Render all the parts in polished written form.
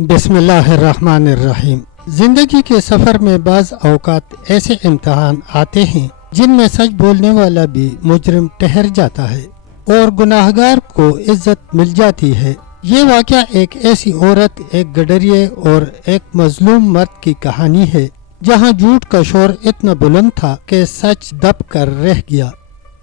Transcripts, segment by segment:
بسم اللہ الرحمن الرحیم۔ زندگی کے سفر میں بعض اوقات ایسے امتحان آتے ہیں جن میں سچ بولنے والا بھی مجرم ٹھہر جاتا ہے اور گناہگار کو عزت مل جاتی ہے۔ یہ واقعہ ایک ایسی عورت، ایک گڈریے اور ایک مظلوم مرد کی کہانی ہے جہاں جھوٹ کا شور اتنا بلند تھا کہ سچ دب کر رہ گیا،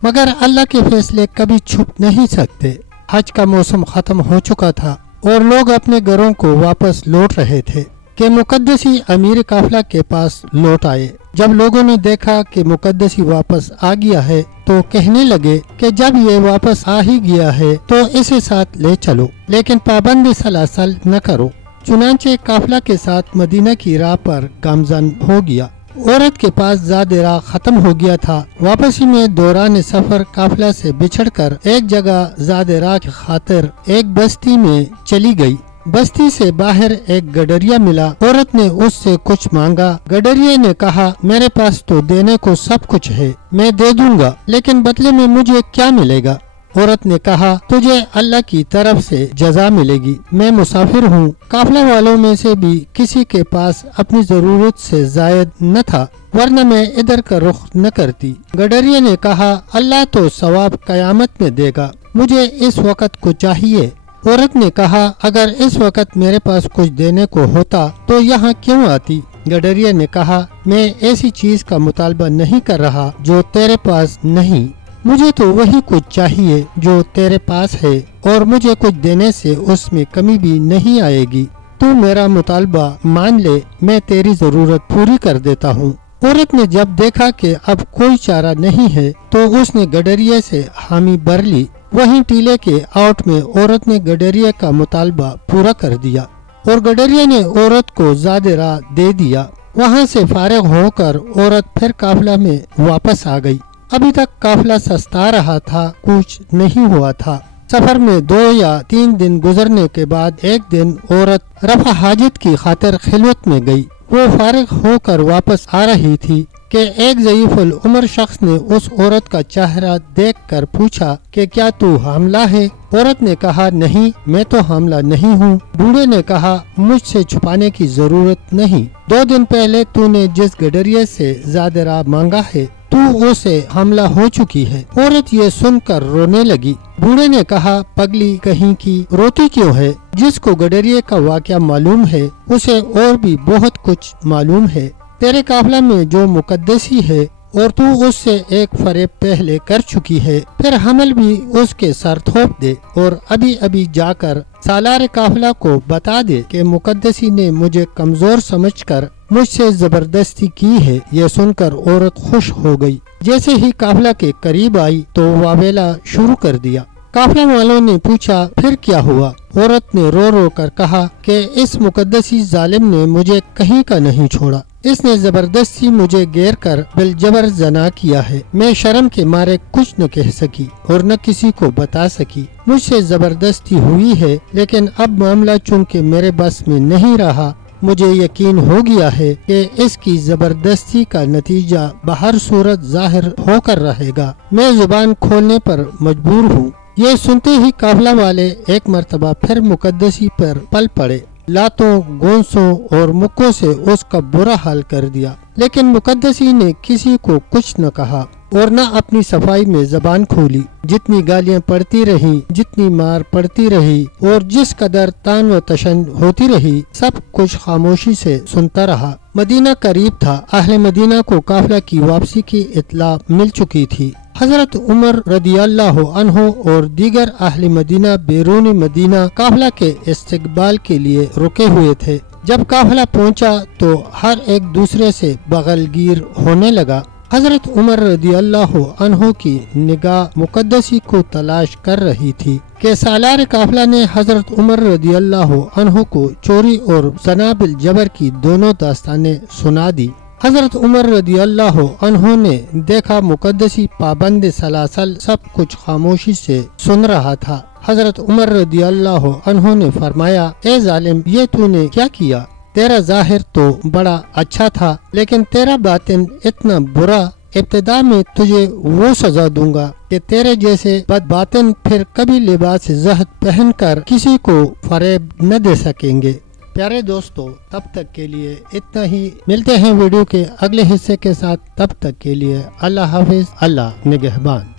مگر اللہ کے فیصلے کبھی چھپ نہیں سکتے۔ حج کا موسم ختم ہو چکا تھا اور لوگ اپنے گھروں کو واپس لوٹ رہے تھے کہ مقدسی امیر قافلہ کے پاس لوٹ آئے۔ جب لوگوں نے دیکھا کہ مقدسی واپس آ گیا ہے تو کہنے لگے کہ جب یہ واپس آ ہی گیا ہے تو اسے ساتھ لے چلو، لیکن پابند سلاسل نہ کرو۔ چنانچہ قافلہ کے ساتھ مدینہ کی راہ پر گامزن ہو گیا۔ عورت کے پاس زاد راہ ختم ہو گیا تھا۔ واپسی میں دوران سفر قافلہ سے بچھڑ کر ایک جگہ زاد راہ کی خاطر ایک بستی میں چلی گئی۔ بستی سے باہر ایک گڈریا ملا۔ عورت نے اس سے کچھ مانگا۔ گڈریے نے کہا، میرے پاس تو دینے کو سب کچھ ہے، میں دے دوں گا، لیکن بدلے میں مجھے کیا ملے گا؟ عورت نے کہا، تجھے اللہ کی طرف سے جزا ملے گی، میں مسافر ہوں۔ قافلہ والوں میں سے بھی کسی کے پاس اپنی ضرورت سے زائد نہ تھا، ورنہ میں ادھر کا رخ نہ کرتی۔ گڈریے نے کہا، اللہ تو ثواب قیامت میں دے گا، مجھے اس وقت کو چاہیے۔ عورت نے کہا، اگر اس وقت میرے پاس کچھ دینے کو ہوتا تو یہاں کیوں آتی؟ گڈریے نے کہا، میں ایسی چیز کا مطالبہ نہیں کر رہا جو تیرے پاس نہیں، مجھے تو وہی کچھ چاہیے جو تیرے پاس ہے، اور مجھے کچھ دینے سے اس میں کمی بھی نہیں آئے گی۔ تو میرا مطالبہ مان لے، میں تیری ضرورت پوری کر دیتا ہوں۔ عورت نے جب دیکھا کہ اب کوئی چارہ نہیں ہے تو اس نے گڈریے سے حامی بھر لی۔ وہیں ٹیلے کے آؤٹ میں عورت نے گڈریے کا مطالبہ پورا کر دیا اور گڈریے نے عورت کو زاد راہ دے دیا۔ وہاں سے فارغ ہو کر عورت پھر قافلہ میں واپس آ گئی۔ ابھی تک قافلہ سستا رہا تھا، کچھ نہیں ہوا تھا۔ سفر میں 2 یا 3 دن گزرنے کے بعد ایک دن عورت رفع حاجت کی خاطر خلوت میں گئی۔ وہ فارغ ہو کر واپس آ رہی تھی کہ ایک ضعیف العمر شخص نے اس عورت کا چہرہ دیکھ کر پوچھا کہ کیا تو حاملہ ہے؟ عورت نے کہا، نہیں، میں تو حاملہ نہیں ہوں۔ بوڑھے نے کہا، مجھ سے چھپانے کی ضرورت نہیں، 2 دن پہلے تو نے جس گڈریے سے زاد راہ مانگا ہے تو اسے حاملہ ہو چکی ہے۔ عورت یہ سن کر رونے لگی۔ بوڑھے نے کہا، پگلی کہیں کی، روتی کیوں ہے؟ جس کو گڈریے کا واقعہ معلوم ہے اسے اور بھی بہت کچھ معلوم ہے۔ تیرے قافلہ میں جو مقدسی ہے اور تو اس سے ایک فریب پہلے کر چکی ہے، پھر حمل بھی اس کے سر تھوپ دے اور ابھی جا کر سالار قافلہ کو بتا دے کہ مقدسی نے مجھے کمزور سمجھ کر مجھ سے زبردستی کی ہے۔ یہ سن کر عورت خوش ہو گئی۔ جیسے ہی قافلہ کے قریب آئی تو واویلا شروع کر دیا۔ قافلہ والوں نے پوچھا، پھر کیا ہوا؟ عورت نے رو رو کر کہا کہ اس مقدسی ظالم نے مجھے کہیں کا نہیں چھوڑا، اس نے زبردستی مجھے گیر کر بالجبر زنا کیا ہے۔ میں شرم کے مارے کچھ نہ کہہ سکی اور نہ کسی کو بتا سکی۔ مجھ سے زبردستی ہوئی ہے، لیکن اب معاملہ چونکہ میرے بس میں نہیں رہا، مجھے یقین ہو گیا ہے کہ اس کی زبردستی کا نتیجہ بہر صورت ظاہر ہو کر رہے گا۔ میں زبان کھولنے پر مجبور ہوں۔ یہ سنتے ہی قافلہ والے ایک مرتبہ پھر مقدسی پر پل پڑے، لاتوں، گونسوں اور مکوں سے اس کا برا حال کر دیا، لیکن مقدسی نے کسی کو کچھ نہ کہا اور نہ اپنی صفائی میں زبان کھولی۔ جتنی گالیاں پڑتی رہی، جتنی مار پڑتی رہی اور جس قدر تان و تشن ہوتی رہی، سب کچھ خاموشی سے سنتا رہا۔ مدینہ قریب تھا۔ اہل مدینہ کو قافلہ کی واپسی کی اطلاع مل چکی تھی۔ حضرت عمر رضی اللہ عنہ اور دیگر اہل مدینہ بیرون مدینہ قافلہ کے استقبال کے لیے رکے ہوئے تھے۔ جب قافلہ پہنچا تو ہر ایک دوسرے سے بغل گیر ہونے لگا۔ حضرت عمر رضی اللہ عنہ کی نگاہ مقدسی کو تلاش کر رہی تھی کہ سالار قافلہ نے حضرت عمر رضی اللہ عنہ کو چوری اور زنا بالجبر کی دونوں داستانیں سنا دی۔ حضرت عمر رضی اللہ عنہ نے دیکھا مقدسی پابند سلاسل سب کچھ خاموشی سے سن رہا تھا۔ حضرت عمر رضی اللہ عنہ نے فرمایا، اے ظالم، یہ تو نے کیا کیا؟ تیرا ظاہر تو بڑا اچھا تھا، لیکن تیرا باطن اتنا برا۔ ابتدا میں تجھے وہ سزا دوں گا کہ تیرے جیسے بد باطن پھر کبھی لباس زہد پہن کر کسی کو فریب نہ دے سکیں گے۔ پیارے دوستو، تب تک کے لیے اتنا ہی، ملتے ہیں ویڈیو کے اگلے حصے کے ساتھ، تب تک کے لیے اللہ حافظ، اللہ نگہبان۔